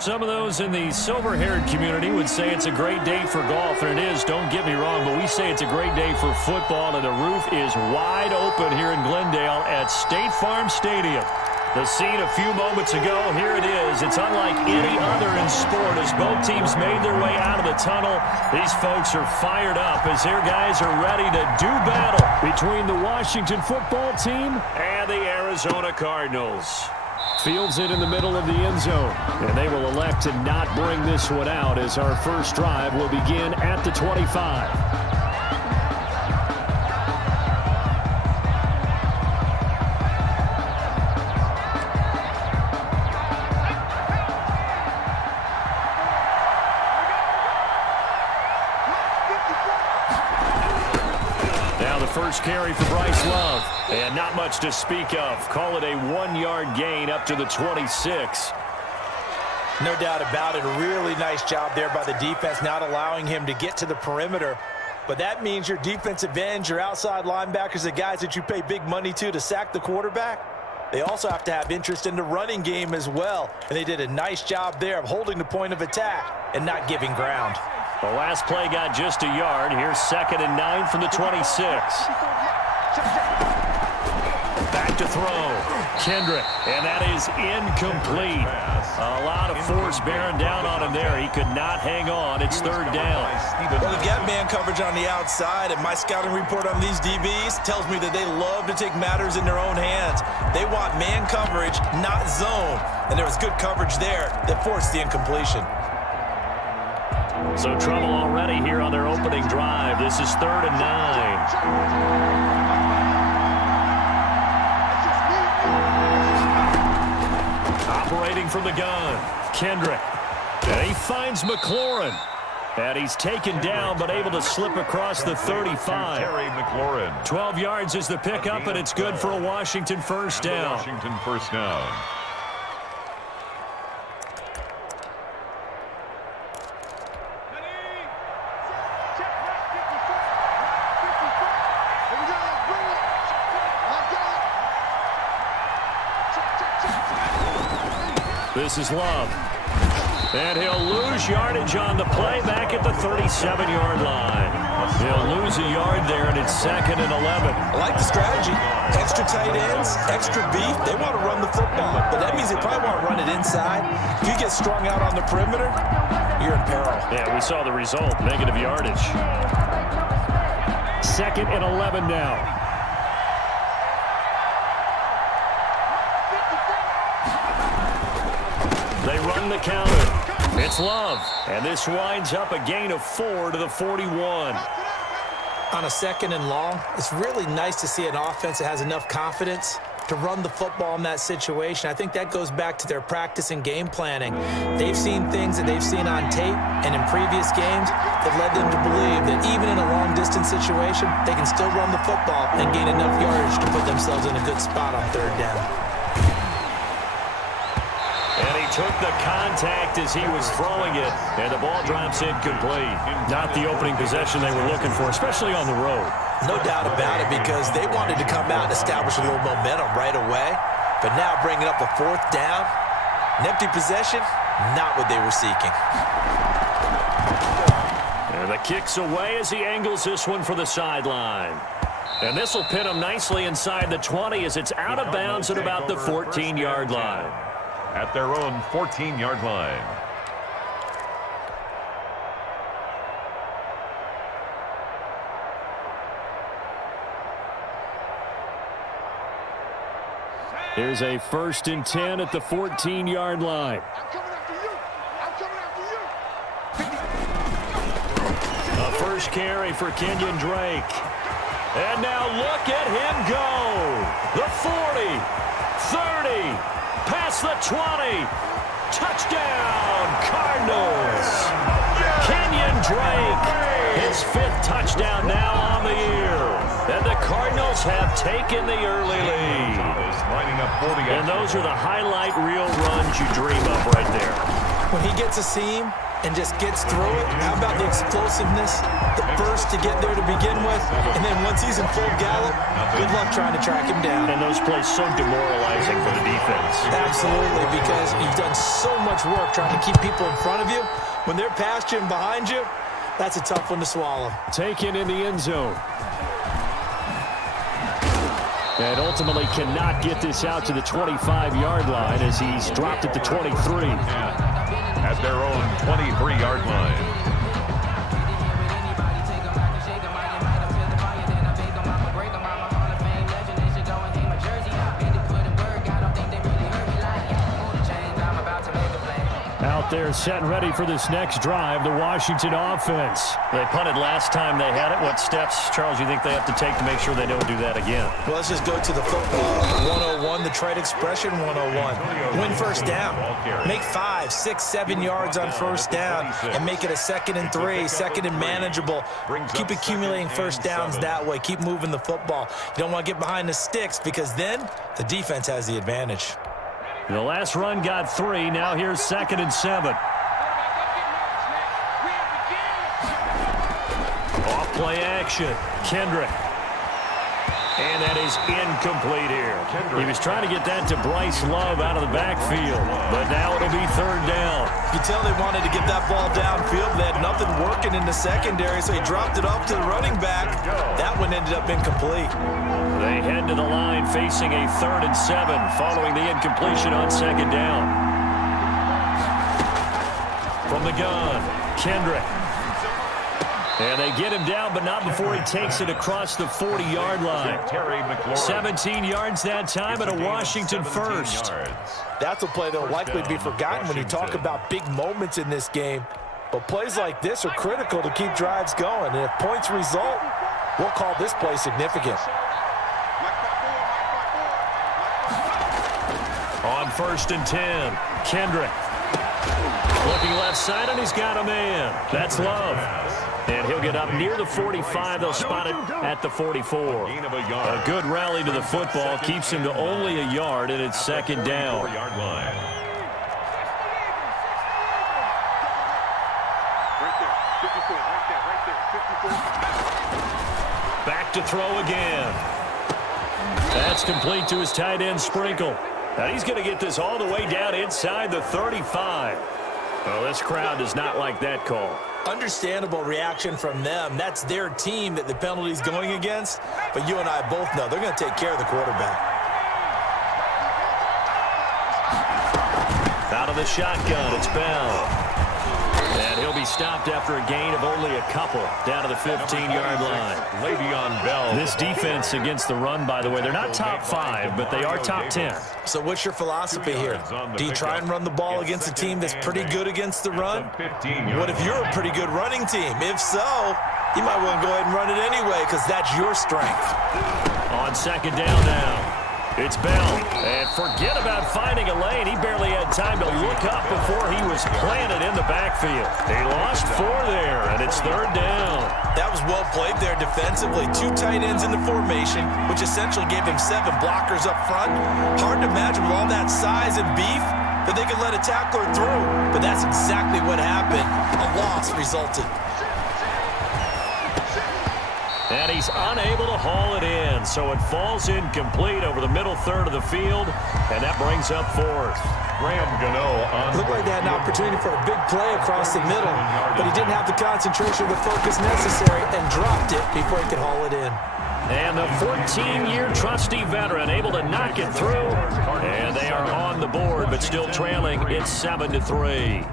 Some of those in the silver-haired community would say it's a great day for golf, and it is, don't get me wrong, but we say it's a great day for football, and the roof is wide open here in Glendale at State Farm Stadium. The scene a few moments ago, here it is. It's unlike any other in sport as both teams made their way out of the tunnel. These folks are fired up as their guys are ready to do battle between the Washington football team and the Arizona Cardinals. Fields it in the middle of the end zone, and they will elect to not bring this one out as our first drive will begin at the 25. First carry for Bryce Love, and not much to speak of. Call it a 1-yard gain up to the 26. No doubt about it. A really nice job there by the defense, not allowing him to get to the perimeter. But that means your defensive ends, your outside linebackers, the guys that you pay big money to sack the quarterback, they also have to have interest in the running game as well. And they did a nice job there of holding the point of attack and not giving ground. The last play got just a yard. Here's 2nd and 9 from the 26. Back to throw. Kendrick, and that is incomplete. A lot of force bearing down on him there. He could not hang on. It's 3rd down. Well, they've got man coverage on the outside, and my scouting report on these DBs tells me that they love to take matters in their own hands. They want man coverage, not zone. And there was good coverage there that forced the incompletion. So trouble already here on their opening drive. This is 3rd and 9. Operating from the gun, Kendrick. And he finds McLaurin. And he's taken down but able to slip across the 35. 12 yards is the pickup, and it's good for a Washington first down. Washington first down. This is Love. And he'll lose yardage on the play back at the 37-yard line. He'll lose a yard there, and it's 2nd and 11. I like the strategy. Extra tight ends, extra beef. They want to run the football, but that means they probably want to run it inside. If you get strung out on the perimeter, you're in peril. Yeah, we saw the result, negative yardage. 2nd and 11 now. They run the counter. It's Love. And this winds up a gain of 4 to the 41. On a 2nd and long, it's really nice to see an offense that has enough confidence to run the football in that situation. I think that goes back to their practice and game planning. They've seen things that they've seen on tape and in previous games that led them to believe that even in a long-distance situation, they can still run the football and gain enough yardage to put themselves in a good spot on 3rd down. And he took the contact as he was throwing it, and the ball drops incomplete. Not the opening possession they were looking for, especially on the road. No doubt about it, because they wanted to come out and establish a little momentum right away. But now bringing up a 4th down, an empty possession, not what they were seeking. And the kick's away as he angles this one for the sideline. And this will pin him nicely inside the 20 as it's out of bounds at about the 14-yard line. At their own 14-yard line. Here's a 1st and 10 at the 14-yard line. A first carry for Kenyon Drake. And now look at him go. The 40, 30. Past the 20. Touchdown, Cardinals. Kenyon Drake, his 5th touchdown now on the year. And the Cardinals have taken the early lead. And those are the highlight reel runs you dream of right there. When he gets a seam, and just gets through it, how about the explosiveness, the burst to get there to begin with, and then once he's in full gallop, good luck trying to track him down. And those plays so demoralizing for the defense. Absolutely, because you've done so much work trying to keep people in front of you. When they're past you and behind you, that's a tough one to swallow. Taken in the end zone. And ultimately cannot get this out to the 25-yard line as he's dropped at the 23. At their own 23-yard line. Out there set and ready for this next drive, the Washington offense. They punted last time they had it. What steps, Charles, you think they have to take to make sure they don't do that again? Well, let's just go to the football 101, the trade expression 101. Win first down. Make 5, 6, 7 yards on first down and make it a 2nd and 3, 2nd and manageable. Keep accumulating first downs that way. Keep moving the football. You don't want to get behind the sticks because then the defense has the advantage. The last run got 3. Now here's 2nd and 7. Off play action. Kendrick. And that is incomplete here. He was trying to get that to Bryce Love out of the backfield. But now it'll be 3rd down. You can tell they wanted to get that ball downfield. They had nothing working in the secondary, so he dropped it off to the running back. That one ended up incomplete. They head to the line facing a 3rd and 7 following the incompletion on 2nd down. From the gun, Kendrick. And they get him down, but not before he takes it across the 40-yard line. 17 yards that time and a Washington first. That's a play that will likely be forgotten when you talk about big moments in this game. But plays like this are critical to keep drives going. And if points result, we'll call this play significant. On 1st and 10, Kendrick. Looking left side, and he's got a man. That's Love. And he'll get up near the 45. They'll spot it at the 44. A good rally to the football keeps him to only a yard, and it's 2nd down. Back to throw again. That's complete to his tight end, Sprinkle. Now he's going to get this all the way down inside the 35. Well, this crowd does not like that call. Understandable reaction from them. That's their team that the penalty's going against. But you and I both know they're going to take care of the quarterback. Out of the shotgun, it's Bell. And he'll be stopped after a gain of only a couple down to the 15-yard line. Le'Veon Bell. This defense against the run, by the way, they're not top 5, but they are top 10. So what's your philosophy here? Do you try and run the ball against a team that's pretty good against the run? What if you're a pretty good running team? If so, you might want to go ahead and run it anyway because that's your strength. On 2nd down now. It's Bell, and forget about finding a lane. He barely had time to look up before he was planted in the backfield. He lost 4 there, and it's 3rd down. That was well played there defensively. 2 tight ends in the formation, which essentially gave him 7 blockers up front. Hard to imagine with all that size and beef that they could let a tackler through, but that's exactly what happened. A loss resulted. And he's unable to haul it in, so it falls incomplete over the middle 3rd of the field, and that brings up 4th. Graham Gano on. Looked like they had an opportunity for a big play across the middle, but he didn't have the concentration or the focus necessary and dropped it before he could haul it in. And the 14-year trusty veteran able to knock it through, and they are on the board, but still trailing. It's 7-3.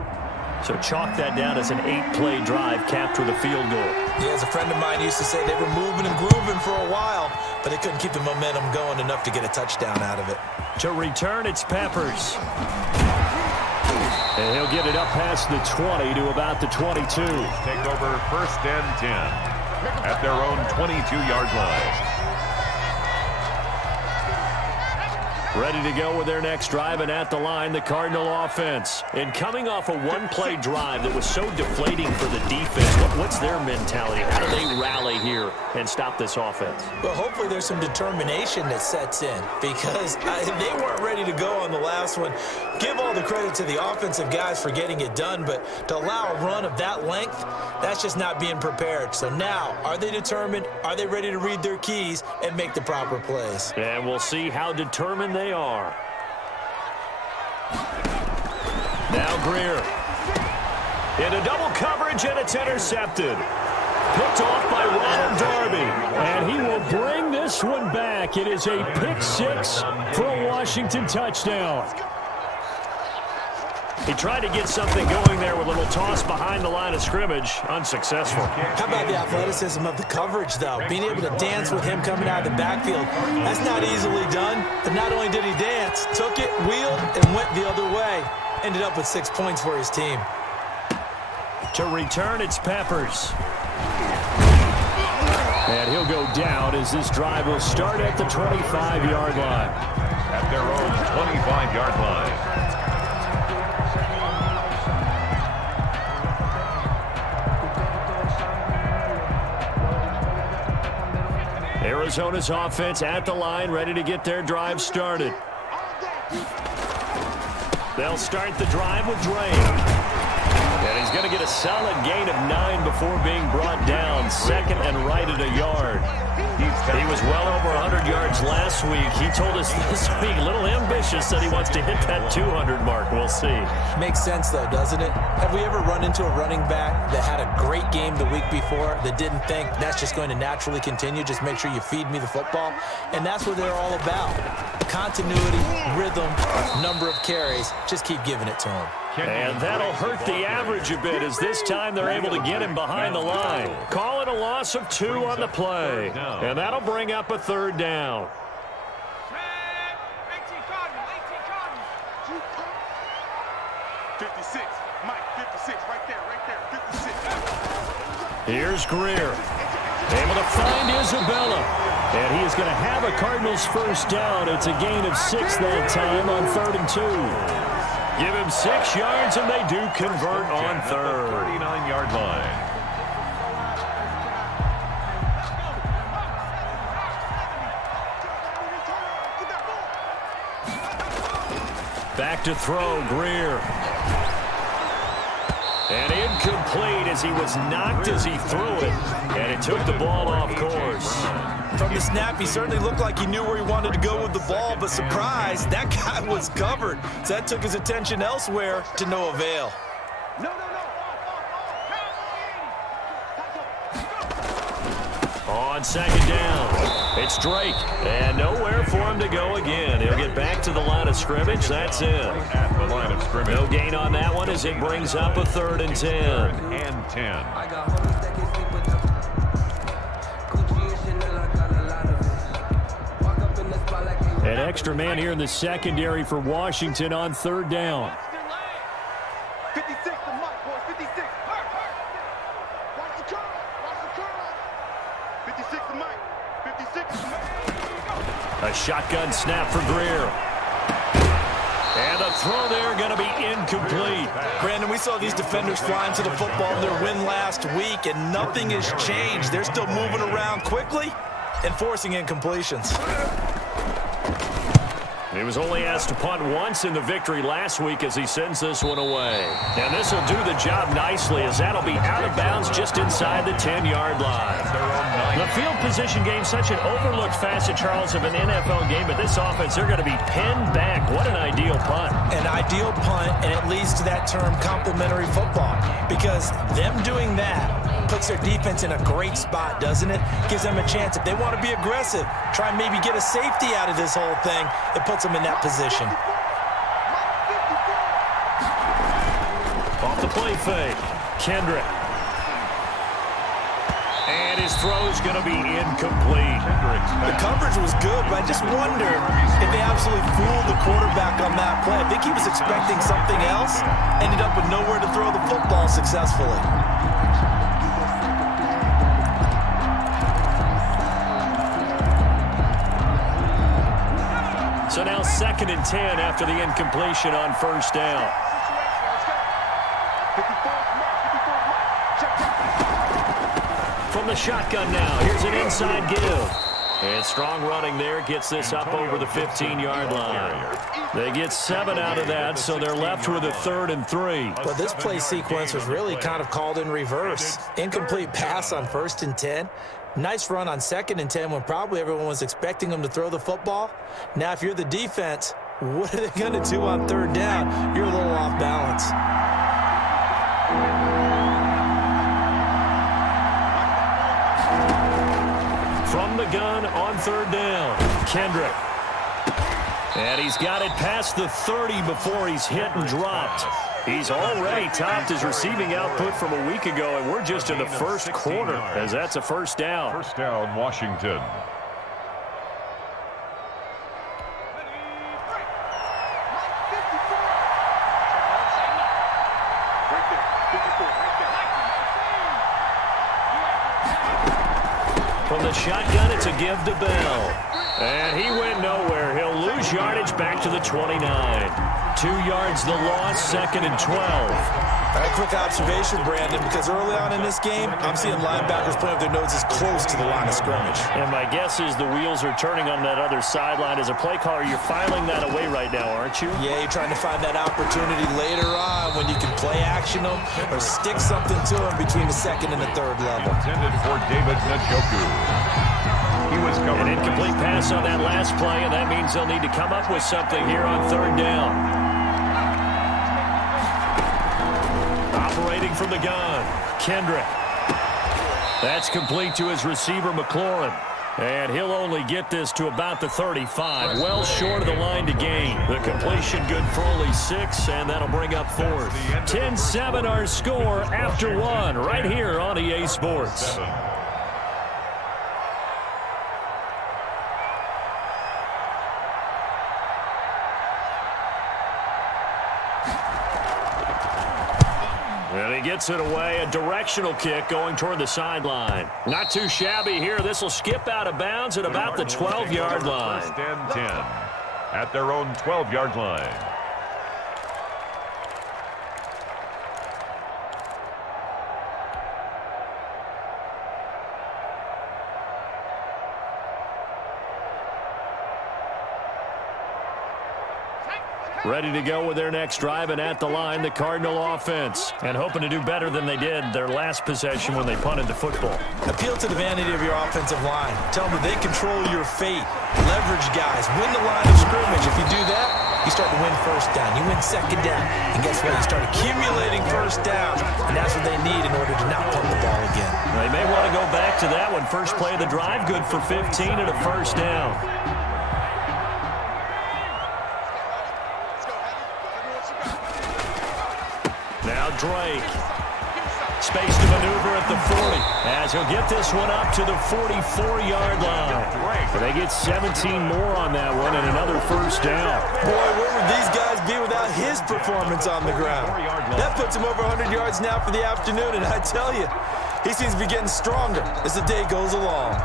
So chalk that down as an 8-play drive capped with a field goal. Yeah, as a friend of mine used to say, they were moving and grooving for a while, but they couldn't keep the momentum going enough to get a touchdown out of it. To return, it's Peppers. And he'll get it up past the 20 to about the 22. Take over 1st and 10 at their own 22-yard line. Ready to go with their next drive, and at the line, the Cardinal offense. And coming off a one-play drive that was so deflating for the defense, what's their mentality? How do they rally here and stop this offense? Well, hopefully there's some determination that sets in, because they weren't ready to go on the last one. Give all the credit to the offensive guys for getting it done, but to allow a run of that length, that's just not being prepared. So now, are they determined? Are they ready to read their keys and make the proper plays? And we'll see how determined they are. Now Greer. Into double coverage, and it's intercepted. Picked off by Ronald Darby. And he will bring this one back. It is a pick six for a Washington touchdown. He tried to get something going there with a little toss behind the line of scrimmage. Unsuccessful. How about the athleticism of the coverage, though? Being able to dance with him coming out of the backfield. That's not easily done. But not only did he dance, took it, wheeled, and went the other way. Ended up with 6 points for his team. To return, it's Peppers. And he'll go down as this drive will start at the 25-yard line. At their own 25-yard line. Arizona's offense at the line, ready to get their drive started. They'll start the drive with Drake. And he's going to get a solid gain of 9 before being brought down. Second and right at a yard. He was well over 100 yards last week. He told us this week, a little ambitious, that he wants to hit that 200 mark. We'll see. Makes sense, though, doesn't it? Have we ever run into a running back that had a great game the week before that didn't think that's just going to naturally continue? Just make sure you feed me the football. And that's what they're all about. Continuity, rhythm, number of carries. Just keep giving it to him. And that'll hurt the average a bit, as this time they're able to get him behind the line. Call it a loss of 2 on the play. And that'll bring up a third down. Here's Greer. Able to find Isabella. And he is going to have a Cardinals first down. It's a gain of 6 that time on 3rd and 2. Give him 6 yards, and they do convert on 3rd. 39-yard line. Back to throw, Greer. And incomplete as he was knocked as he threw it. And it took the ball off course. From the snap, he certainly looked like he knew where he wanted to go with the ball, but surprise, that guy was covered. So that took his attention elsewhere to no avail. On 2nd down, it's Drake. And nowhere for him to go again. He'll get back to the line of scrimmage. That's it. At the line of scrimmage. No gain on that one as it brings up a 3rd and 10. 3rd and 10. An extra man here in the secondary for Washington on 3rd down. 56 to Mike, boys. 56. Watch the curl. Watch the curl. 56 to Mike. 56 to Mike. A shotgun snap for Greer. And the throw there going to be incomplete. Brandon, we saw these defenders flying to the football in their win last week, and nothing has changed. They're still moving around quickly and forcing incompletions. He was only asked to punt once in the victory last week as he sends this one away. And this will do the job nicely, as that'll be out of bounds just inside the 10-yard line. The field position game, such an overlooked facet, Charles, of an NFL game, but this offense, they're going to be pinned back. What an ideal punt. An ideal punt, and it leads to that term complementary football, because them doing that puts their defense in a great spot, doesn't it? Gives them a chance. If they want to be aggressive, try and maybe get a safety out of this whole thing, it puts them in that position. Off the play fake, Kendrick. And his throw is going to be incomplete. The coverage was good, but I just wonder if they absolutely fooled the quarterback on that play. I think he was expecting something else, ended up with nowhere to throw the football successfully. So now 2nd and 10 after the incompletion on first down. From the shotgun now, here's an inside give. And strong running there gets this up over the 15-yard line. They get 7 out of that, so they're left with a 3rd and 3. But this play sequence was really kind of called in reverse. Incomplete pass on 1st and 10. Nice run on 2nd and 10 when probably everyone was expecting them to throw the football. Now, if you're the defense, what are they going to do on 3rd down? You're a little off balance. From the gun on 3rd down, Kendrick. And he's got it past the 30 before he's hit and dropped. He's already topped his receiving output from a week ago, and we're just in the first quarter as that's a first down. First down, Washington. From the shotgun, it's a give to Bell. And he went nowhere. He'll lose yardage back to the 29. 2 yards the loss, 2nd and 12. All right, quick observation, Brandon, because early on in this game, I'm seeing linebackers playing with their noses close to the line of scrimmage. And my guess is the wheels are turning on that other sideline. As a play caller, you're filing that away right now, aren't you? Yeah, you're trying to find that opportunity later on when you can play action them or stick something to them between the 2nd and the 3rd level. Intended for David Njoku. He was covered. An incomplete pass on that last play, and that means they'll need to come up with something here on 3rd down. Operating from the gun, Kendrick. That's complete to his receiver, McLaurin. And he'll only get this to about the 35, well short of the line to gain. The completion good for only 6, and that'll bring up 4th. 10-7 our score after 1 right here on EA Sports. And he gets it away, a directional kick going toward the sideline. Not too shabby here. This will skip out of bounds at about the 12-yard line. First and 10 at their own 12-yard line. Ready to go with their next drive, and at the line, the Cardinal offense. And hoping to do better than they did their last possession when they punted the football. Appeal to the vanity of your offensive line. Tell them they control your fate. Leverage guys. Win the line of scrimmage. If you do that, you start to win first down. You win 2nd down. And guess what? You start accumulating first downs. And that's what they need in order to not punt the ball again. They may want to go back to that one. First play of the drive, good for 15 and a first down. Now Drake. Space to maneuver at the 40 as he'll get this one up to the 44-yard line. They get 17 more on that one and another first down. Boy, where would these guys be without his performance on the ground? That puts him over 100 yards now for the afternoon, and I tell you, he seems to be getting stronger as the day goes along.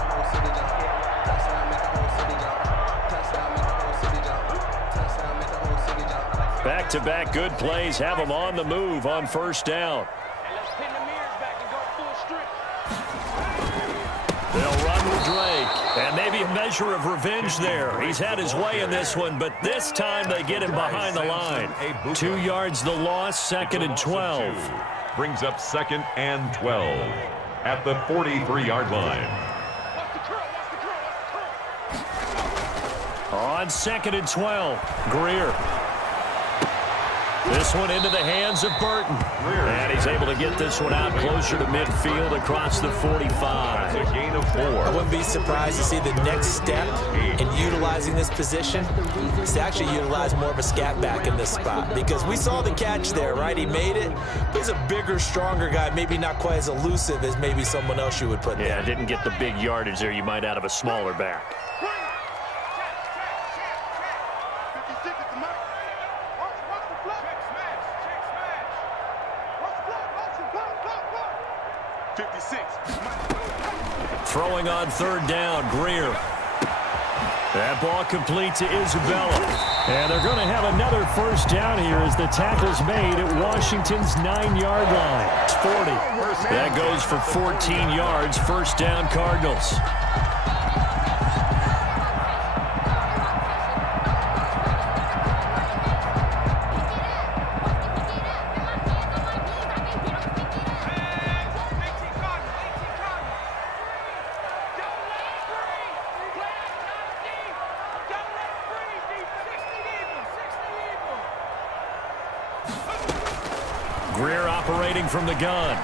Back-to-back good plays have them on the move on first down. They'll run with Drake, and maybe a measure of revenge there. He's had his way in this one, but this time they get him behind the line. 2 yards the loss, 2nd and 12. Brings up 2nd and 12 at the 43-yard line. On 2nd and 12, Greer. This one into the hands of Burton. And he's able to get this one out closer to midfield across the 45. A gain of 4. I wouldn't be surprised to see the next step in utilizing this position is to actually utilize more of a scat back in this spot. Because we saw the catch there, right? He made it. But he's a bigger, stronger guy, maybe not quite as elusive as maybe someone else you would put there. Yeah, didn't get the big yardage there you might out of a smaller back. Throwing on 3rd down, Greer. That ball complete to Isabella. And they're going to have another first down here as the tackle's made at Washington's 9-yard line. It's 40. That goes for 14 yards. First down, Cardinals. Greer operating from the gun.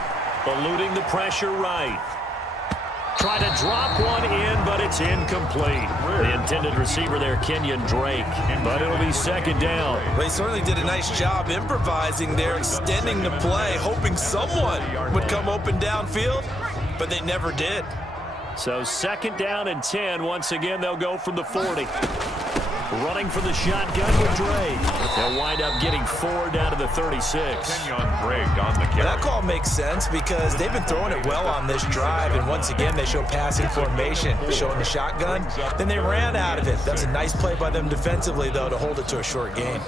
Eluding the pressure right. Try to drop one in, but it's incomplete. The intended receiver there, Kenyon Drake. But it'll be second down. Well, he certainly did a nice job improvising there, extending the play, hoping someone would come open downfield, but they never did. So second down and 10. Once again, they'll go from the 40. Running for the shotgun with Drake. They'll wind up getting 4 down to the 36. Kenyon Drake on the carry. That call makes sense because they've been throwing it well on this drive, and once again, they show passing formation, showing the shotgun. Then they ran out of it. That's a nice play by them defensively, though, to hold it to a short gain.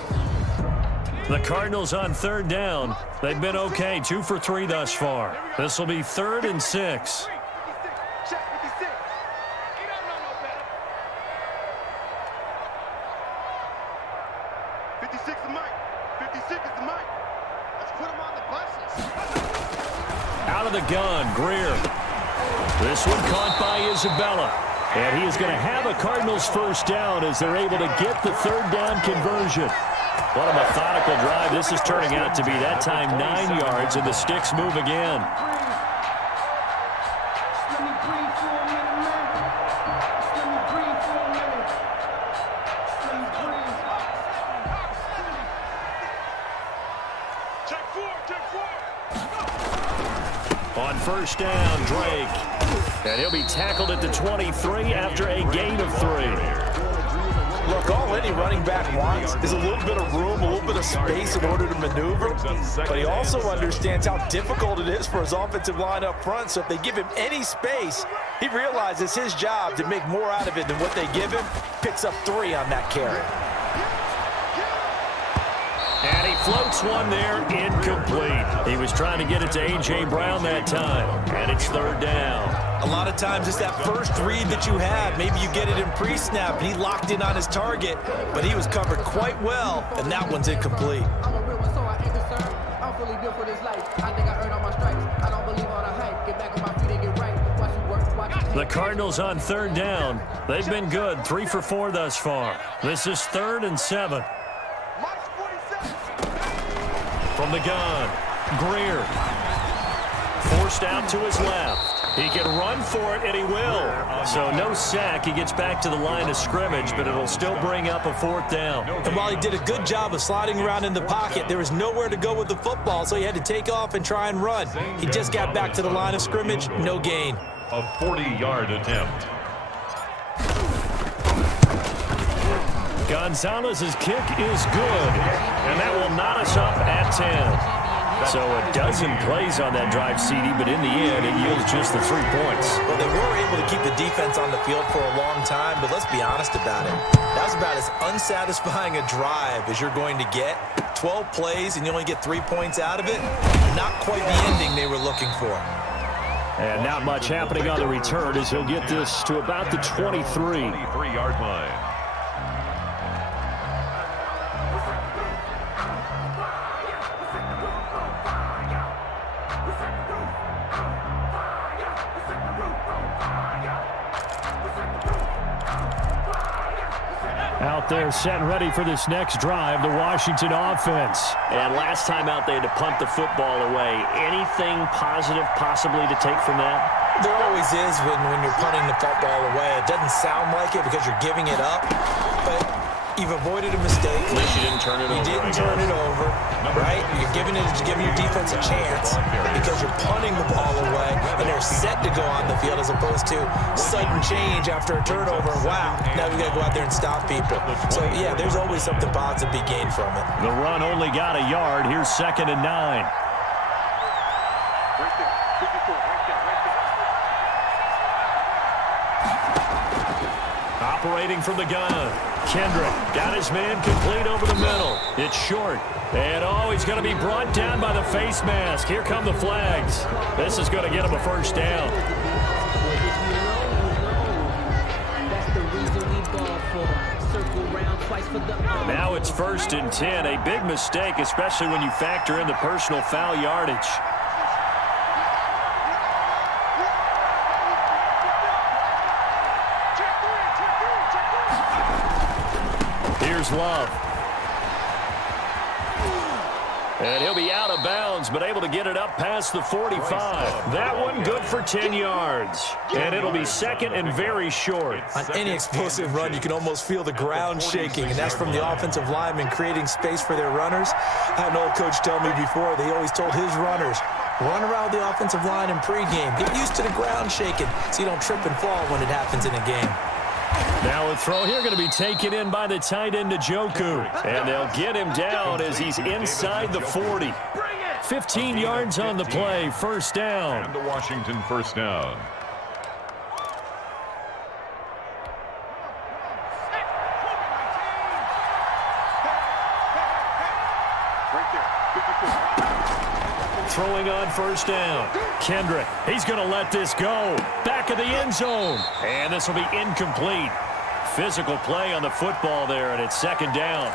The Cardinals on third down. They've been okay, 2 for 3 thus far. This will be 3rd and 6. Check 56. He don't know no better. 56 is Mike. 56 is the Mike. Let's put him on the buses. Out of the gun, Greer. This one caught by Isabella. And he is going to have a Cardinals first down as they're able to get the third down conversion. What a methodical drive this is turning out to be. That time 9 yards, and the sticks move again. On first down, Drake. And he'll be tackled at the 23 after a gain of 3. Look, all any running back wants is a little bit of room, a little bit of space in order to maneuver. But he also understands how difficult it is for his offensive line up front. So if they give him any space, he realizes his job to make more out of it than what they give him. Picks up 3 on that carry. And he floats one there, incomplete. He was trying to get it to A.J. Brown that time, and it's third down. A lot of times it's that first read that you have. Maybe you get it in pre-snap, and he locked in on his target, but he was covered quite well, and that one's incomplete. I'm a real one, so I ain't concerned. I'm fully built for this life. I think I earned all my stripes. I don't believe all the hype. Get back on my feet and get right. Watch you work, watch you The Cardinals on third down. They've been good, 3 for 4 thus far. This is 3rd and 7. Mike's 47. From the gun, Greer. Forced out to his left. He can run for it, and he will. So no sack. He gets back to the line of scrimmage, but it'll still bring up a 4th down. And while he did a good job of sliding around in the pocket, there was nowhere to go with the football, so he had to take off and try and run. He just got back to the line of scrimmage, no gain. A 40-yard attempt. Gonzalez's kick is good, and that will knot us up at 10. So a dozen plays on that drive, CD, but in the end, it yields just the 3 points. Well, they were able to keep the defense on the field for a long time, but let's be honest about it. That was about as unsatisfying a drive as you're going to get. 12 plays, and you only get 3 points out of it. Not quite the ending they were looking for. And not much happening on the return as he'll get this to about the 23. 23-yard line. Out there set and ready for this next drive, the Washington offense. And last time out, they had to punt the football away. Anything positive possibly to take from that? There always is when you're punting the football away. It doesn't sound like it because you're giving it up, but you've avoided a mistake. At least you didn't turn it over. You didn't turn it over, right? You're giving your defense a chance because you're punting the ball away, and they're set to go on the field as opposed to sudden change after a turnover. Wow, now we got to go out there and stop people. So, yeah, there's always something positive to be gained from it. The run only got a yard. Here's 2nd and 9. Right there. 54. Right there. Right there. Operating from the gun. Kendrick got his man complete over the middle. It's short. And, oh, he's going to be brought down by the face mask. Here come the flags. This is going to get him a first down. Now it's 1st and 10. A big mistake, especially when you factor in the personal foul yardage. Here's Love. And he'll be out of bounds, but able to get it up past the 45. That one good for 10 yards. And it'll be 2nd and very short. On any explosive run, you can almost feel the ground shaking, and that's from the offensive linemen creating space for their runners. I had an old coach tell me before, they always told his runners, run around the offensive line in pregame. Get used to the ground shaking so you don't trip and fall when it happens in a game. Now a throw here going to be taken in by the tight end Njoku. And they'll get him down as he's inside the 40. 15 yards on the play, first down. And the Washington first down. Throwing on first down. Kendrick, he's going to let this go. Back of the end zone. And this will be incomplete. Physical play on the football there, and it's 2nd down.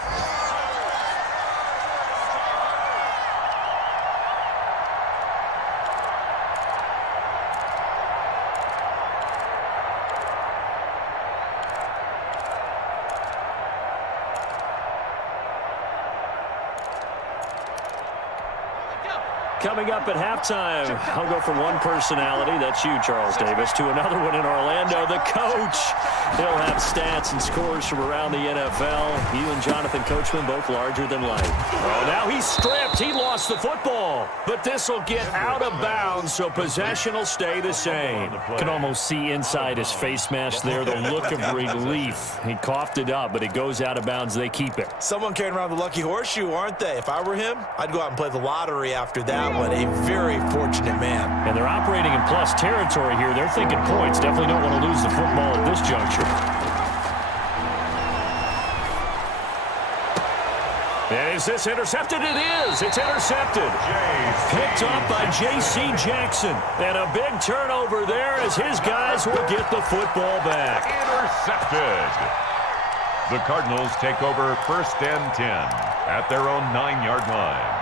Coming up at halftime, I'll go from one personality, that's you, Charles Davis, to another one in Orlando, the coach. He'll have stats and scores from around the NFL. You and Jonathan Coachman, both larger than life. Oh, now he's stripped. He lost the football. But this will get out of bounds, so possession will stay the same. Can almost see inside his face mask there, the look of relief. He coughed it up, but it goes out of bounds. They keep it. Someone carrying around the lucky horseshoe, aren't they? If I were him, I'd go out and play the lottery after that one. A very fortunate man. And they're operating in plus territory here. They're thinking points. Definitely don't want to lose the football at this juncture. And is this intercepted? It is. It's intercepted. Picked up by J.C. Jackson. And a big turnover there as his guys will get the football back. Intercepted. The Cardinals take over 1st and 10 at their own 9-yard line.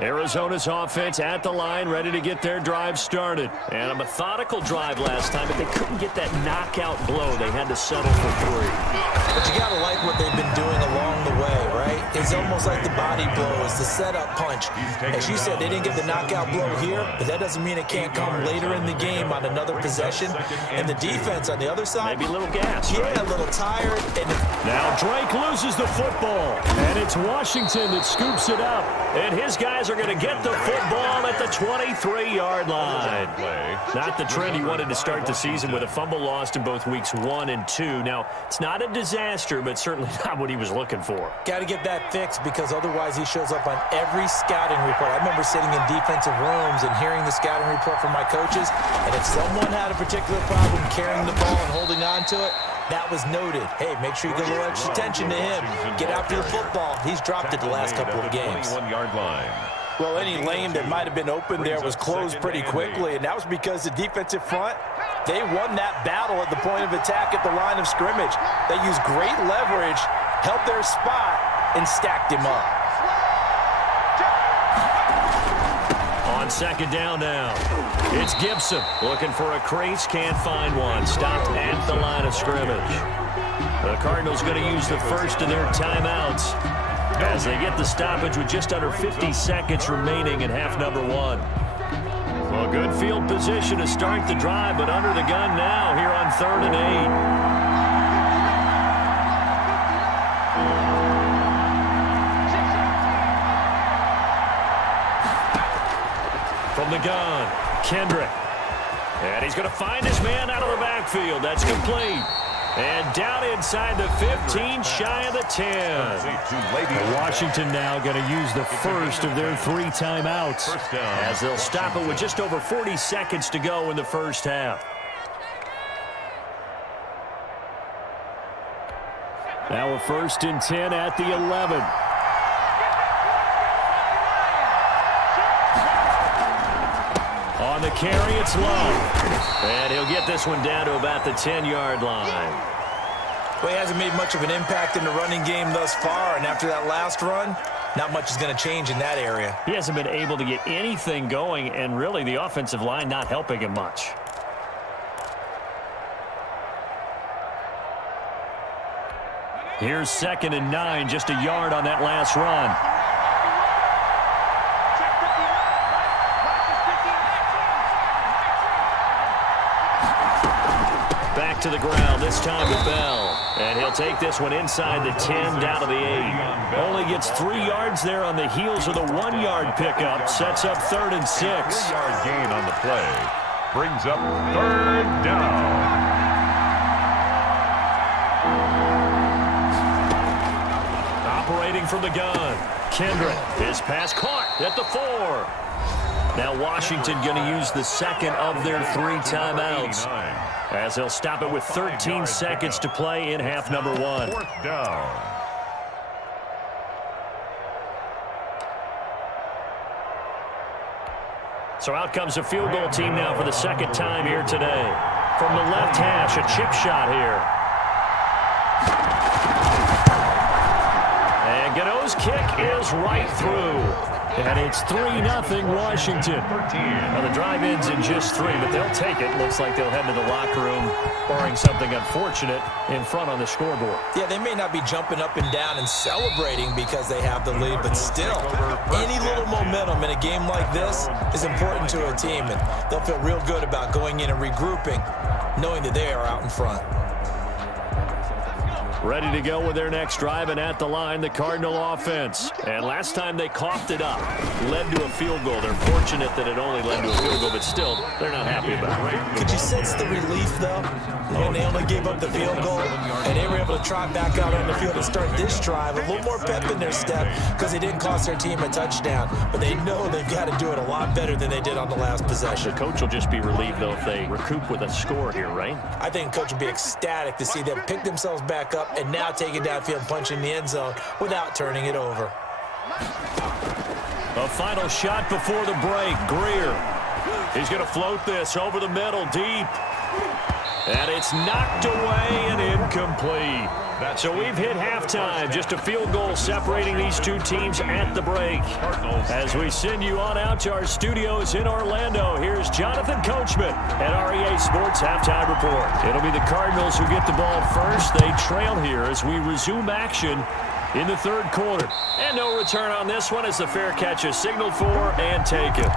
Arizona's offense at the line, ready to get their drive started. And a methodical drive last time, but they couldn't get that knockout blow. They had to settle for 3. But you got to like what they've been doing along the way, right? It's almost like the body blows, the setup punch. As you said, they didn't get the knockout blow here, but that doesn't mean it can't come later in the game on another possession. And the defense on the other side, maybe a little gas, yeah, right? A little tired. And now Drake loses the football, and it's Washington that scoops it up. And his guys are going to get the football at the 23-yard line. Not the trend he wanted to start the season with a fumble lost in both weeks 1 and 2. Now, it's not a disaster, but certainly not what he was looking for. Got to get that fixed because otherwise he shows up on every scouting report. I remember sitting in defensive rooms and hearing the scouting report from my coaches, and if someone had a particular problem carrying the ball and holding on to it, that was noted. Hey, make sure you give a little extra attention to him. Get after the football. He's dropped it the last couple of games. 21-yard line. Well, any lane that might have been open there was closed pretty quickly, and that was because the defensive front, they won that battle at the point of attack at the line of scrimmage. They used great leverage, held their spot, and stacked him up. On 2nd down now, it's Gibson looking for a crease, can't find one. Stopped at the line of scrimmage. The Cardinals going to use the first of their timeouts as they get the stoppage with just under 50 seconds remaining in half number 1. Well, good field position to start the drive, but under the gun now here on 3rd and 8. From the gun, Kendrick. And he's going to find his man out of the backfield. That's complete. And down inside the 15, shy of the 10. Washington now going to use the first of their 3 timeouts as they'll stop it with just over 40 seconds to go in the first half. Now a 1st and 10 at the 11. On the carry, it's Love. And he'll get this one down to about the 10-yard line. Well, he hasn't made much of an impact in the running game thus far, and after that last run, not much is going to change in that area. He hasn't been able to get anything going, and really the offensive line not helping him much. Here's 2nd and 9, just a yard on that last run. Back to the ground, this time to Bell. And he'll take this one inside the 10, down to the 8. Only gets 3 yards there on the heels of the 1-yard pickup. Sets up 3rd and 6. 3-yard gain on the play. Brings up 3rd down. Operating from the gun. Kendrick, his pass caught at the 4. Now Washington going to use the 2nd of their 3 timeouts, as they'll stop it with 13 seconds to play in half number 1. 4th down. So out comes a field goal team now for the 2nd time here today. From the left hash, a chip shot here. And Gano's kick is right through. And it's 3-0 Washington. Now the drive ends in just 3, but they'll take it. Looks like they'll head to the locker room, barring something unfortunate, in front on the scoreboard. Yeah, they may not be jumping up and down and celebrating because they have the lead, but still, any little momentum in a game like this is important to a team, and they'll feel real good about going in and regrouping, knowing that they are out in front. Ready to go with their next drive, and at the line, the Cardinal offense. And last time they coughed it up, led to a field goal. They're fortunate that it only led to a field goal, but still, they're not happy about it. Could you sense the relief, though, when they only gave up the field goal, and they were able to trot back out on the field and start this drive, a little more pep in their step, because they didn't cost their team a touchdown, but they know they've got to do it a lot better than they did on the last possession. The coach will just be relieved, though, if they recoup with a score here, right? I think the coach will be ecstatic to see them pick themselves back up and now take it downfield, punch in the end zone without turning it over. A final shot before the break. Greer. He's going to float this over the middle, deep. And it's knocked away and incomplete. So we've hit halftime. Just a field goal separating these two teams at the break. As we send you on out to our studios in Orlando, here's Jonathan Coachman at REA Sports Halftime Report. It'll be the Cardinals who get the ball first. They trail here as we resume action in the 3rd quarter. And no return on this one as the fair catch is signaled for and taken.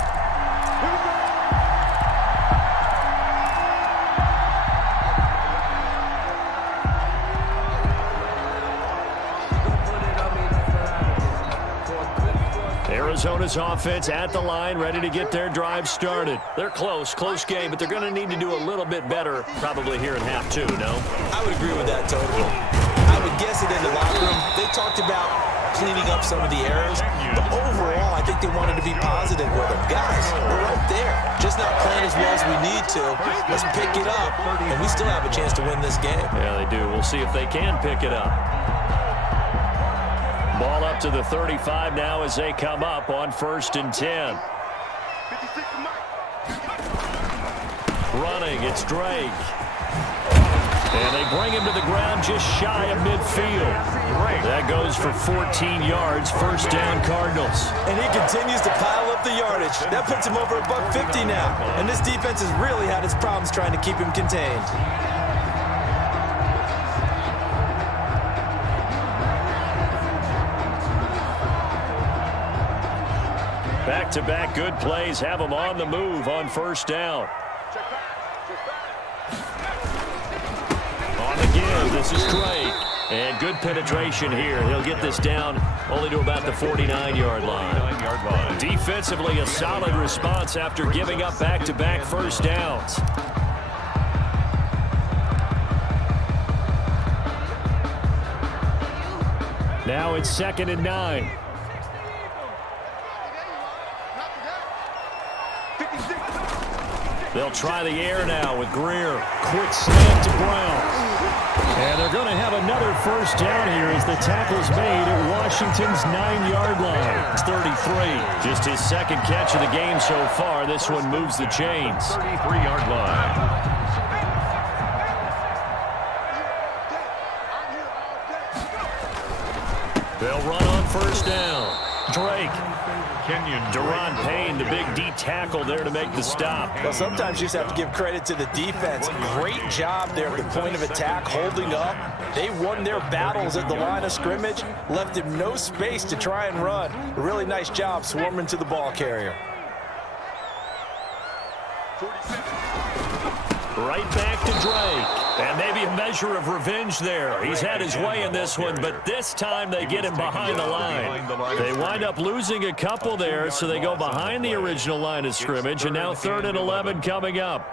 Arizona's offense at the line, ready to get their drive started. They're close game, but they're going to need to do a little bit better probably here in half 2, no? I would agree with that totally. I would guess it in the locker room. They talked about cleaning up some of the errors, but overall, I think they wanted to be positive with them. Guys, we're right there. Just not playing as well as we need to. Let's pick it up, and we still have a chance to win this game. Yeah, they do. We'll see if they can pick it up. Ball up to the 35 now as they come up on 1st and 10. Running, it's Drake. And they bring him to the ground just shy of midfield. That goes for 14 yards, 1st down Cardinals. And he continues to pile up the yardage. That puts him over $150 now. And this defense has really had its problems trying to keep him contained. Back-to-back good plays have them on the move on 1st down. On the give, this is Drake. And good penetration here. He'll get this down only to about the 49-yard line. Defensively, a solid response after giving up back-to-back 1st downs. Now it's 2nd and 9. They'll try the air now with Greer. Quick slant to Brown. And they're going to have another first down here as the tackle's made at Washington's 9-yard line. It's 33. Just his second catch of the game so far. This one moves the chains. 33-yard line. They'll run on first down. Drake. Kenyon Deron Payne, the big D tackle there to make the stop. Well, sometimes you just have to give credit to the defense. Great job there at the point of attack, holding up. They won their battles at the line of scrimmage, left him no space to try and run. A really nice job swarming to the ball carrier. Right back to Drake. And maybe a measure of revenge there. He's had his way in this one, but this time they get him behind the line. They wind up losing a couple there, so they go behind the original line of scrimmage, and now 3rd and 11 coming up.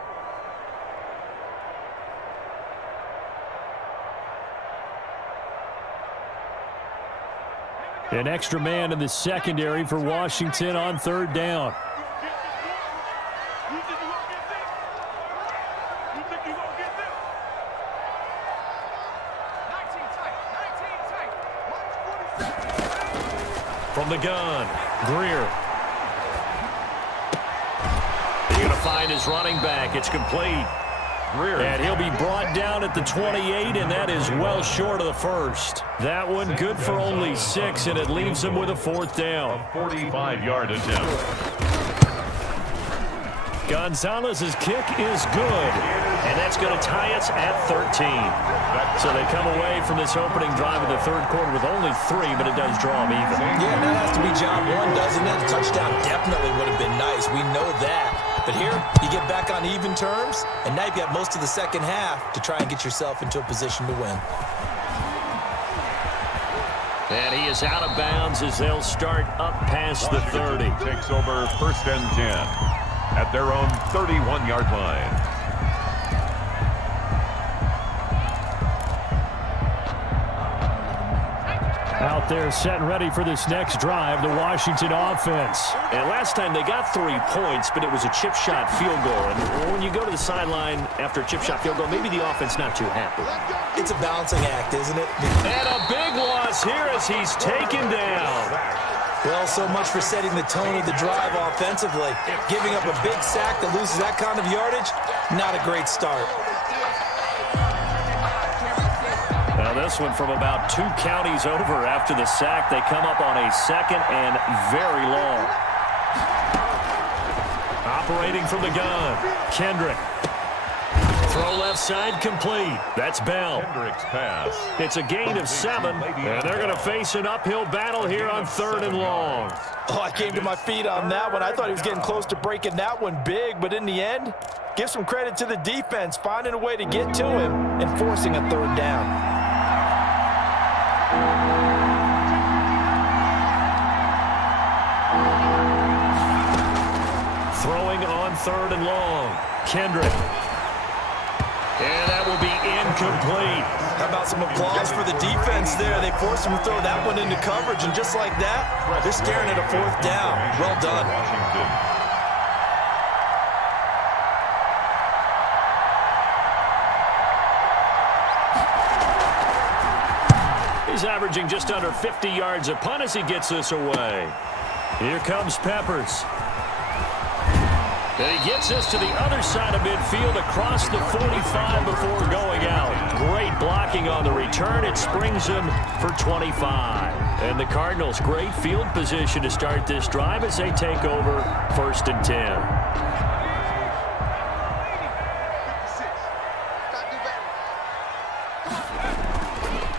An extra man in the secondary for Washington on 3rd down. From the gun, Greer. He's going to find his running back. It's complete. Greer. And he'll be brought down at the 28, and that is well short of the first. That one good for only 6, and it leaves him with a 4th down. A 45-yard attempt. Gonzalez's kick is good, and that's going to tie us at 13. So they come away from this opening drive in the 3rd quarter with only 3, but it does draw them even. Yeah, that has to be job 1, doesn't it? A touchdown definitely would have been nice. We know that. But here, you get back on even terms, and now you've got most of the second half to try and get yourself into a position to win. And he is out of bounds as they'll start up past the 30. Takes over 1st and 10 at their own 31-yard line. Out there set and ready for this next drive, the Washington offense. And last time they got 3 points, but it was a chip shot field goal. And when you go to the sideline after a chip shot field goal, maybe the offense not too happy. It's a balancing act, isn't it? And a big loss here as he's taken down. Well, so much for setting the tone of the drive offensively. Giving up a big sack that loses that kind of yardage, not a great start. Now this one from about 2 counties over after the sack. They come up on a 2nd and very long. Operating from the gun, Kendrick. Throw left side complete. That's Bell. Kendrick's pass. It's a gain of 7, and they're going to face an uphill battle here on 3rd and long. Oh, I came to my feet on that one. I thought he was getting close to breaking that one big, but in the end, give some credit to the defense, finding a way to get to him and forcing a 3rd down. Throwing on 3rd and long, Kendrick. And that will be incomplete. How about some applause for the defense there? They forced him to throw that one into coverage, and just like that, they're staring at a 4th down. Well done. Washington. He's averaging just under 50 yards a punt as he gets this away. Here comes Peppers. And he gets us to the other side of midfield across the 45 before going out. Great blocking on the return. It springs him for 25. And the Cardinals, great field position to start this drive as they take over 1st and 10.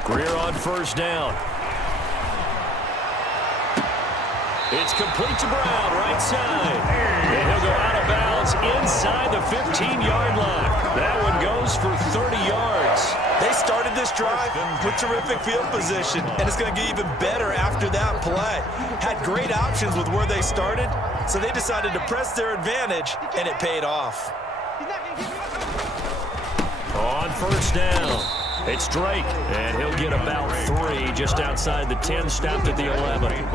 Greer on 1st down. It's complete to Brown, right side. And he'll go out of bounds inside the 15-yard line. That one goes for 30 yards. They started this drive with terrific field position, and it's going to get even better after that play. Had great options with where they started, so they decided to press their advantage, and it paid off. On 1st down, It's Drake, and he'll get about 3 just outside the 10, stopped at the 11.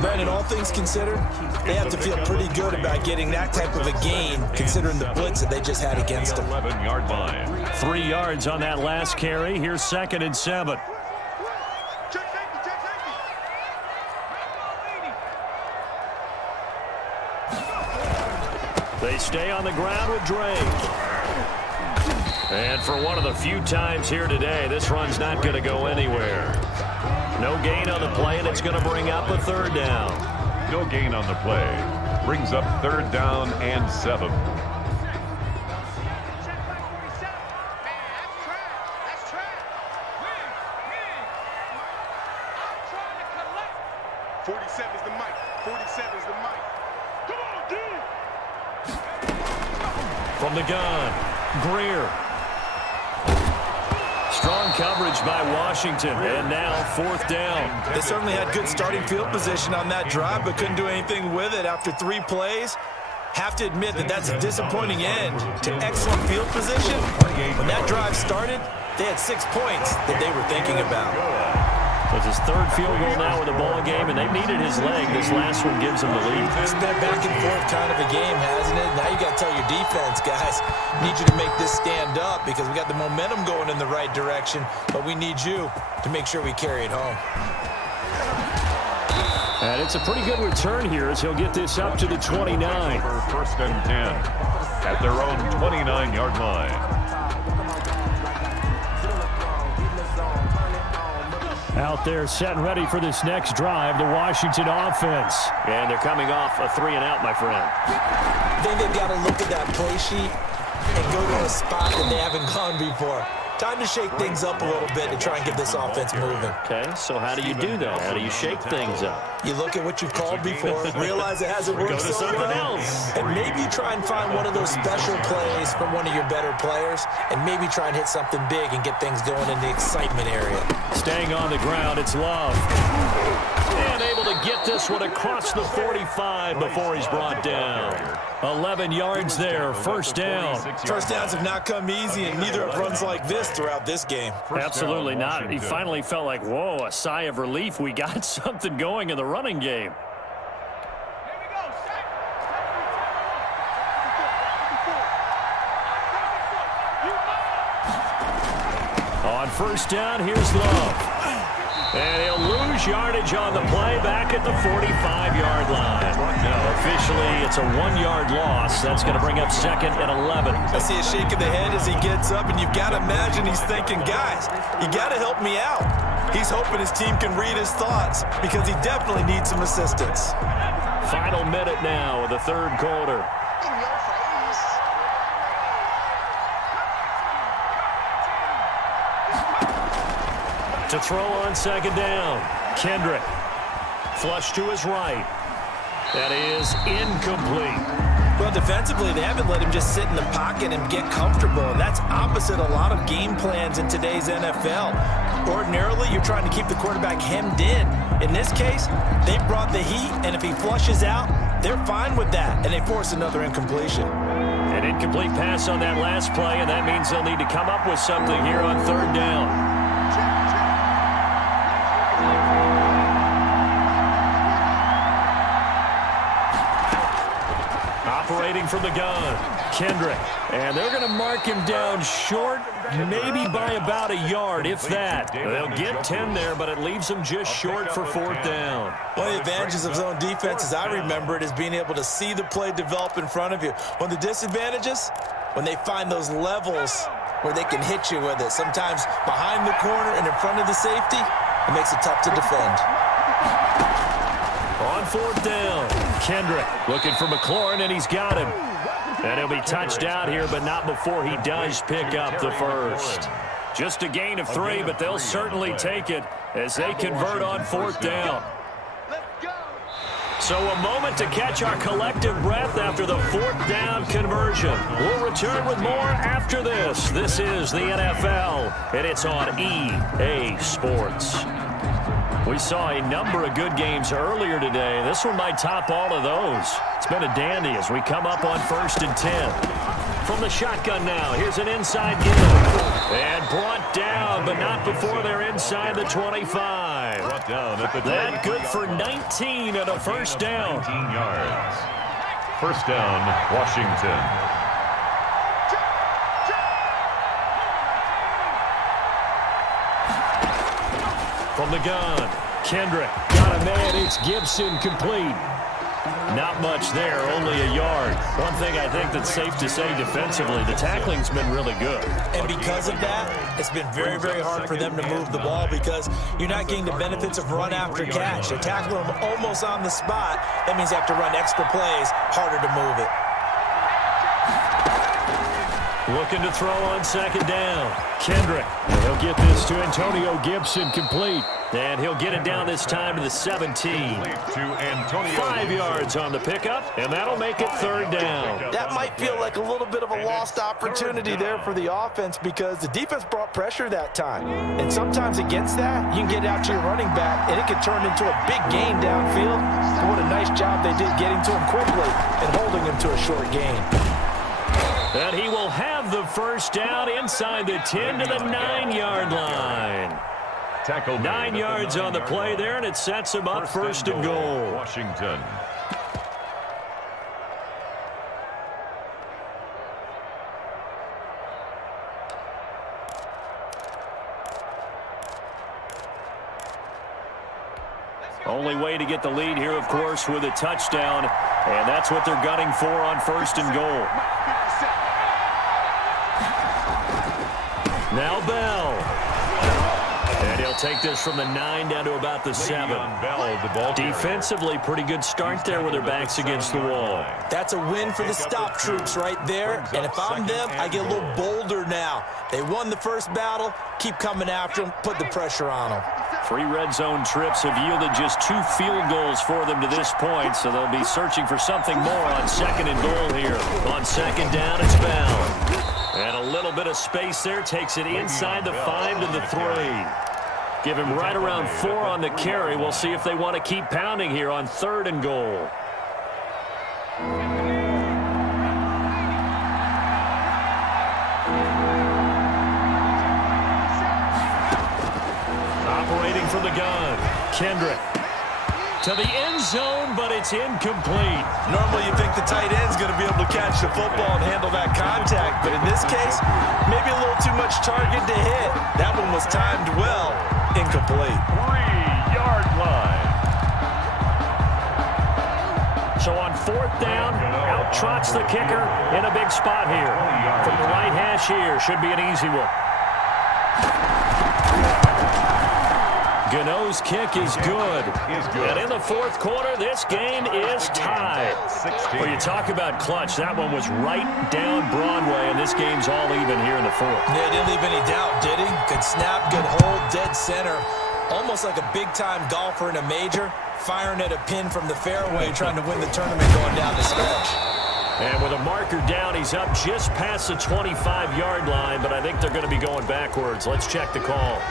Brandon, all things considered, they have to feel pretty good about getting that type of a gain, considering the blitz that they just had against them. 11-yard line. 3 yards on that last carry. Here's 2nd and 7. They stay on the ground with Drake. And for one of the few times here today, this run's not going to go anywhere. No gain on the play, and it's going to bring up a 3rd down. No gain on the play. Brings up 3rd down and 7. From the gun, Greer. Strong coverage by Washington, and now 4th down. They certainly had good starting field position on that drive, but couldn't do anything with it after 3 plays. Have to admit that that's a disappointing end to excellent field position. When that drive started, they had 6 points that they were thinking about. It's his 3rd field goal now in the ball game, and they needed his leg. This last one gives them the lead. It's been back and forth kind of a game, hasn't it? Now you got to tell your defense, guys, need you to make this stand up because we got the momentum going in the right direction, but we need you to make sure we carry it home. And it's a pretty good return here as he'll get this up to the 29. 1st and 10 at their own 29-yard line. Out there set and ready for this next drive, the Washington offense. And they're coming off a 3-and-out, my friend. I think they've got to look at that play sheet and go to a spot that they haven't gone before. Time to shake things up a little bit to try and get this offense moving. Okay, so how do you do that? How do you shake things up? You look at what you've called before, realize it hasn't worked so something well, else. and maybe try and find one of those special plays from one of your better players, and maybe try and hit something big and get things going in the excitement area. Staying on the ground, it's Love. And able to get this one across the 45 before he's brought down. 11 yards there, 1st down. First downs have not come easy, and neither have runs like this throughout this game. Absolutely not. He finally felt like, whoa, a sigh of relief. We got something going in the running game. On 1st down, here's Love. And he'll lose yardage on the play back at the 45-yard line. No, officially, it's a 1-yard loss. That's going to bring up 2nd and 11. I see a shake of the head as he gets up, and you've got to imagine he's thinking, guys, you got to help me out. He's hoping his team can read his thoughts because he definitely needs some assistance. Final minute now of the 3rd quarter. To throw on 2nd down, Kendrick. Flush to his right. That is incomplete. Well, defensively, they haven't let him just sit in the pocket and get comfortable, and that's opposite a lot of game plans in today's NFL. Ordinarily, you're trying to keep the quarterback hemmed in. In this case, they brought the heat, and if he flushes out, they're fine with that, and they force another incompletion. An incomplete pass on that last play, and that means they'll need to come up with something here on 3rd down. Operating from the gun, Kendrick. And they're going to mark him down short, maybe by about a yard, if that. They'll get 10 there, but it leaves them just short for 4th down. One of the advantages of zone defense, as I remember it, is being able to see the play develop in front of you. One of the disadvantages, when they find those levels where they can hit you with it, sometimes behind the corner and in front of the safety, it makes it tough to defend. On 4th down, Kendrick looking for McLaurin, and he's got him. And he'll be touched out here, but not before he does pick up the 1st. Just a gain of 3, but they'll certainly take it as they convert on 4th down. So a moment to catch our collective breath after the 4th down conversion. We'll return with more after this. This is the NFL, and it's on EA Sports. We saw a number of good games earlier today. This one might top all of those. It's been a dandy as we come up on 1st and 10. From the shotgun now, here's an inside give. And brought down, but not before they're inside the 25. Brought down at the That good for 19 and a first down. 19 yards. First down, Washington. From the gun, Kendrick got a man. It's Gibson complete. Not much there, only a yard. One thing I think that's safe to say defensively, the tackling's been really good. And because of that, it's been very, very hard for them to move the ball because you're not getting the benefits of run after catch. They tackle them almost on the spot. That means they have to run extra plays, harder to move it. Looking to throw on second down. Kendrick. He'll get this to Antonio Gibson complete. And he'll get it down this time to the 17. To Antonio. 5 yards on the pickup, and that'll make it third down. That might feel like a little bit of a lost opportunity there for the offense because the defense brought pressure that time. And sometimes against that, you can get out to your running back, and it can turn into a big gain downfield. And what a nice job they did getting to him quickly and holding him to a short gain. And he will have the first down inside the 10 to the 9-yard line. Tackle 9 yards on the play there, and it sets him up first and goal. Washington. Only way to get the lead here, of course, with a touchdown, and that's what they're gunning for on first and goal. Now Bell. And he'll take this from the 9 down to about the 7. Defensively, pretty good start there with their backs against the wall. That's a win for the stop troops right there. And if I'm them, I get a little bolder now. They won the first battle. Keep coming after them. Put the pressure on them. 3 red zone trips have yielded just 2 field goals for them to this point, so they'll be searching for something more on second and goal here. On second down, it's Bell. And a little bit of space there takes it inside the 5 to the 3. Give him right around 4 on the carry. We'll see if they want to keep pounding here on third and goal. Operating from the gun, Kendrick. To the end zone, but it's incomplete. Normally you think the tight end's going to be able to catch the football and handle that contact, but in this case, maybe a little too much target to hit. That one was timed well. Incomplete. 3-yard line. So on fourth down, out trots the kicker in a big spot here. From the right hash here, should be an easy one. Gano's kick is good. And in the fourth quarter, this game is tied. Well, you talk about clutch. That one was right down Broadway, and this game's all even here in the fourth. Yeah, didn't leave any doubt, did he? Good snap, good hold, dead center. Almost like a big-time golfer in a major, firing at a pin from the fairway, trying to win the tournament going down the stretch. And with a marker down, he's up just past the 25-yard line, but I think they're going to be going backwards. Let's check the call.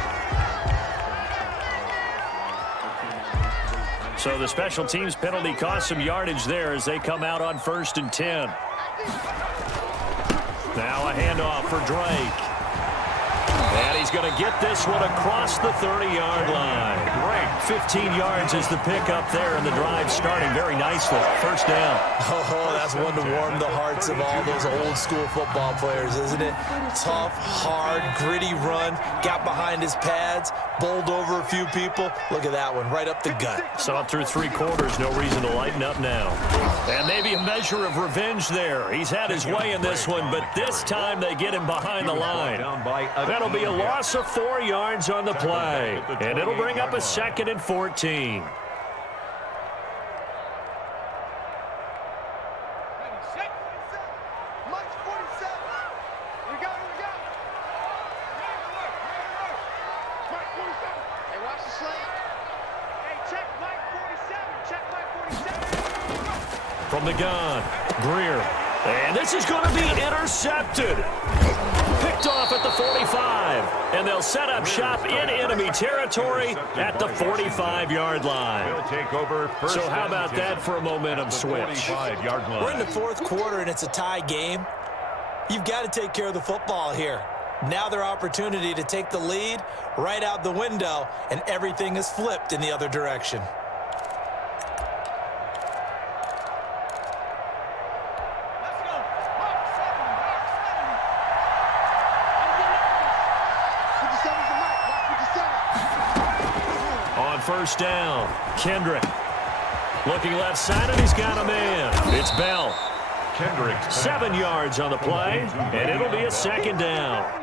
So the special teams penalty cost some yardage there as they come out on first and 10. Now a handoff for Drake. And he's going to get this one across the 30-yard line. Great. 15 yards is the pickup there, and the drive starting very nicely. First down. Oh, that's one to warm the hearts of all those old-school football players, isn't it? Tough, hard, gritty run. Got behind his pads, bowled over a few people. Look at that one, right up the gut. Saw it through 3 quarters. No reason to lighten up now. And maybe a measure of revenge there. He's had his way in this one, but this time they get him behind the line. That'll be a loss of 4 yards on the play. And it'll bring up a 2nd and 14. From the gun, Greer. And this is going to be intercepted. Picked off at the 45. And they'll set up shop in enemy territory at the 45-yard line. So how about that for a momentum switch? We're in the fourth quarter, and it's a tie game. You've got to take care of the football here. Now their opportunity to take the lead right out the window, and everything is flipped in the other direction. On first down, Kendrick. Looking left side, and he's got a man. It's Bell. Kendrick. 7 yards on the play, and it'll be a second down.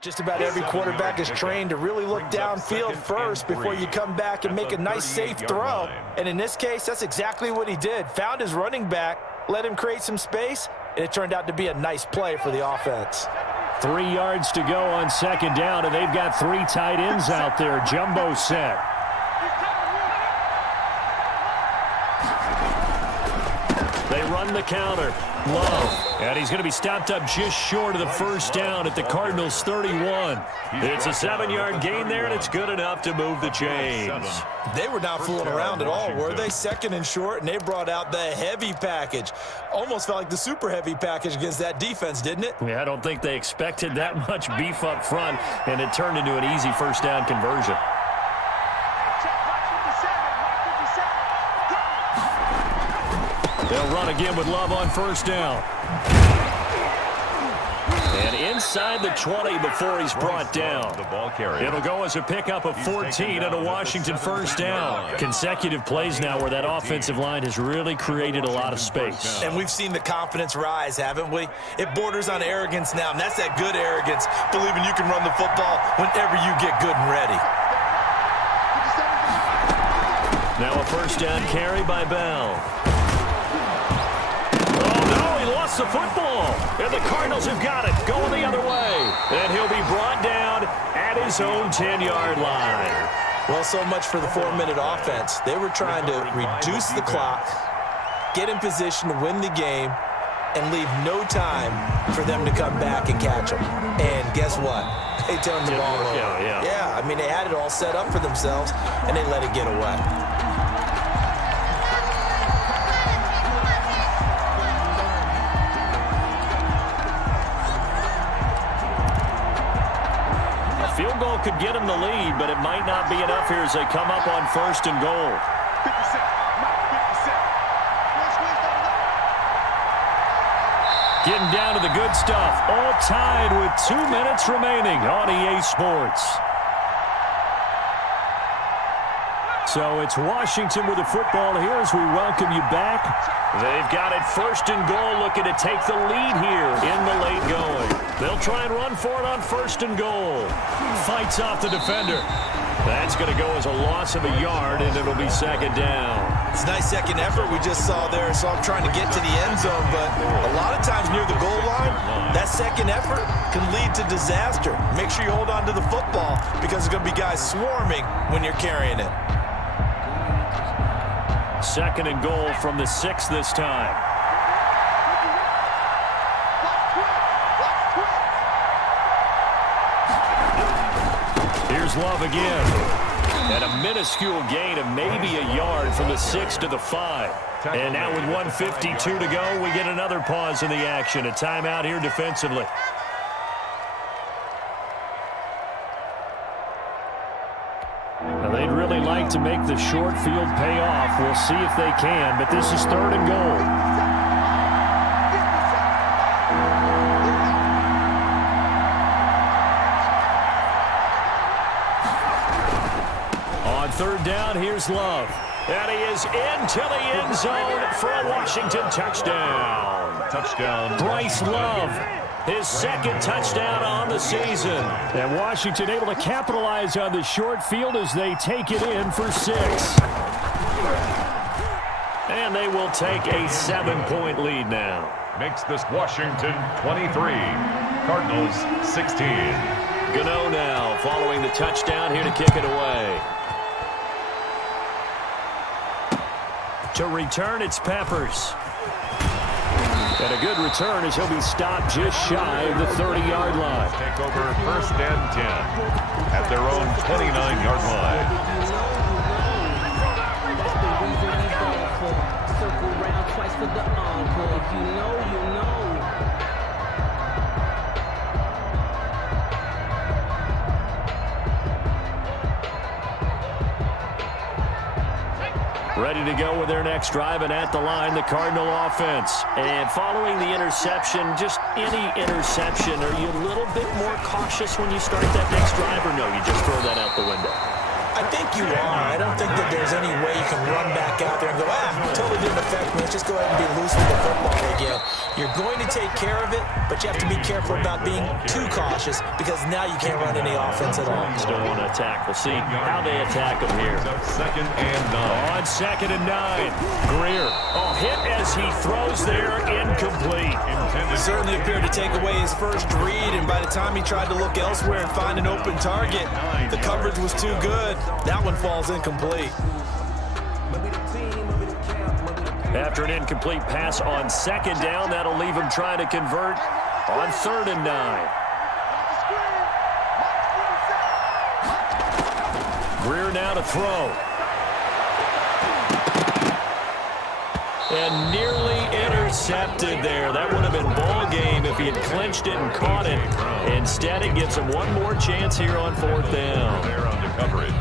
Just about every quarterback is trained to really look downfield first before you come back and make a nice, safe throw. And in this case, that's exactly what he did. Found his running back, let him create some space, and it turned out to be a nice play for the offense. 3 yards to go on second down, and they've got 3 tight ends out there. Jumbo set. They run the counter. Love. And he's going to be stopped up just short of the first down at the Cardinals' 31. It's a 7-yard gain there, and it's good enough to move the chains. They were not fooling around at all, were they? Second and short, and they brought out the heavy package. Almost felt like the super heavy package against that defense, didn't it? Yeah, I don't think they expected that much beef up front, and it turned into an easy first down conversion. They'll run again with Love on first down. And inside the 20 before he's brought down. The ball carrier. It'll go as a pickup of 14 and a Washington first down. Consecutive plays now where that offensive line has really created a lot of space. And we've seen the confidence rise, haven't we? It borders on arrogance now, and that's that good arrogance, believing you can run the football whenever you get good and ready. Now a first down carry by Bell. The football, and the Cardinals have got it, going the other way, and he'll be brought down at his own 10-yard line. Well, so much for the 4-minute offense. They were trying to reduce the clock, get in position to win the game, and leave no time for them to come back and catch them. And guess what? They turned the ball over. Yeah, I mean, they had it all set up for themselves, and they let it get away. Field goal could get them the lead, but it might not be enough here as they come up on first and goal. 50 cents. Mike, 50 cents. Getting down to the good stuff. All tied with 2 minutes remaining on EA Sports. So it's Washington with the football here as we welcome you back. They've got it first and goal, looking to take the lead here in the late going. They'll try and run for it on first and goal. Fights off the defender. That's going to go as a loss of a yard, and it'll be second down. It's a nice second effort we just saw there, so I'm trying to get to the end zone, but a lot of times near the goal line, that second effort can lead to disaster. Make sure you hold on to the football because there's going to be guys swarming when you're carrying it. Second and goal from the 6 this time. Here's Love again. And a minuscule gain of maybe a yard from the 6 to the 5. And now with 1:52 to go, we get another pause in the action. A timeout here defensively. Now they'd really like to make the short field pay off. We'll see if they can, but this is third and goal. On third down, here's Love. And he is into the end zone for a Washington touchdown. Touchdown. Bryce Love, his second touchdown on the season. And Washington able to capitalize on the short field as they take it in for 6. And they will take a 7-point lead now. Makes this Washington 23. Cardinals 16. Gano now following the touchdown here to kick it away. To return, it's Peppers. And a good return as he'll be stopped just shy of the 30-yard line. Take over first and 10 at their own 29-yard line. Circle round twice for the encore. If you know, you know. Ready to go with their next drive, and at the line, the Cardinal offense. And following the interception, just any interception, are you a little bit more cautious when you start that next drive, or no, you just throw that out the window? I think you are. I don't think that there's any way you can run back out there and go, totally didn't affect me. Let's just go ahead and be loose with the football again. You're going to take care of it, but you have to be careful about being too cautious because now you can't run any offense at all. Still want to attack. We'll see how they attack him here. Second and 9. On 2nd and 9. Greer. Oh, hit as he throws there, incomplete. Certainly appeared to take away his first read, and by the time he tried to look elsewhere and find an open target, the coverage was too good. That one falls incomplete. After an incomplete pass on 2nd down, that'll leave him trying to convert on 3rd and 9. Greer now to throw. And nearly intercepted there. That would have been ball game if he had clinched it and caught it. Instead, it gives him one more chance here on 4th down. There on the coverage.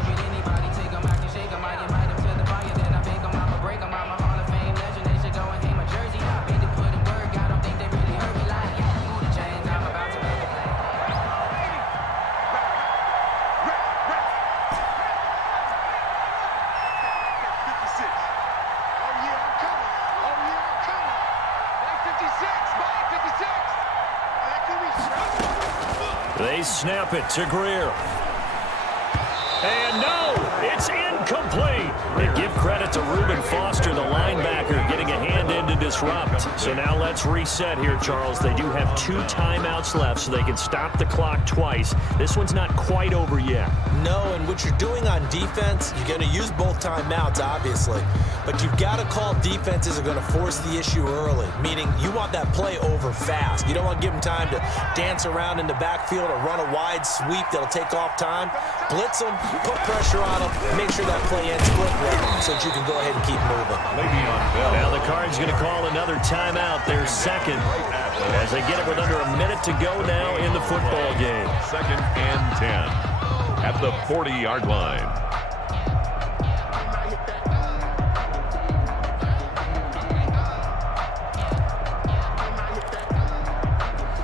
They snap it to Greer. And no, it's incomplete. They give credit to Reuben Foster, the linebacker, getting a hand in to disrupt. So now let's reset here, Charles. They do have 2 timeouts left, so they can stop the clock twice. This one's not quite over yet. No, and what you're doing on defense, you're going to use both timeouts, obviously. But you've got to call defenses that are going to force the issue early, meaning you want that play over fast. You don't want to give them time to dance around in the backfield or run a wide sweep that'll take off time. Blitz them, put pressure on them, make sure that play ends quickly so that you can go ahead and keep moving. Now the Cards going to call another timeout, their 2nd, as they get it with under a minute to go now in the football game. 2nd and 10 at the 40-yard line.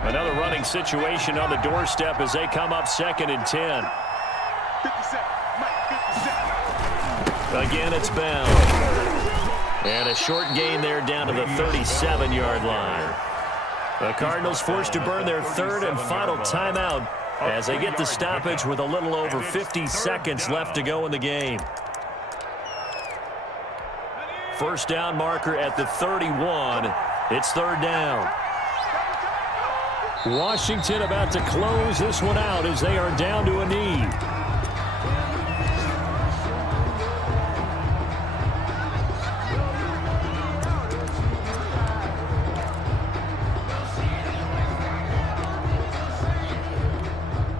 Another running situation on the doorstep as they come up 2nd and 10. 57, Mike, 57. Again, it's Bell. And a short gain there down to the 37-yard line. The Cardinals forced to burn their 3rd and final timeout as they get the stoppage with a little over 50 seconds left to go in the game. First down marker at the 31. It's 3rd down. Washington about to close this one out as they are down to a knee.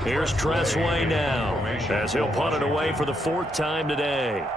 Here's Tressway now as he'll punt it away for the 4th time today.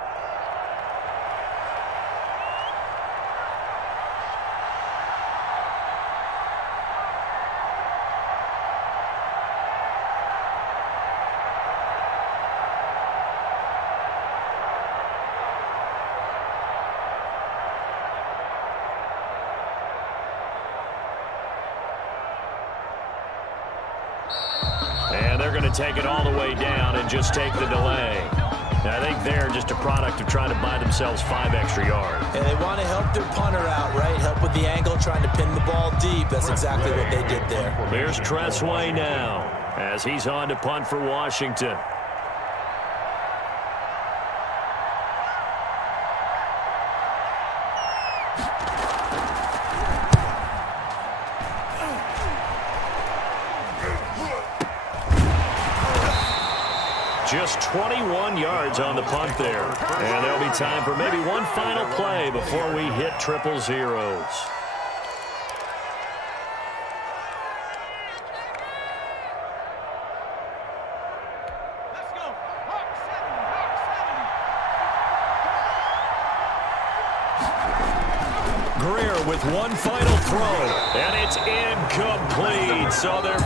And they're going to take it all the way down and just take the delay. I think they're just a product of trying to buy themselves 5 extra yards. And they want to help their punter out, right? Help with the angle, trying to pin the ball deep. That's exactly what they did there. Here's Tressway now as he's on to punt for Washington. Just 21 yards on the punt there. And there'll be time for maybe one final play before we hit triple zeros. with one final throw, and it's incomplete. So they're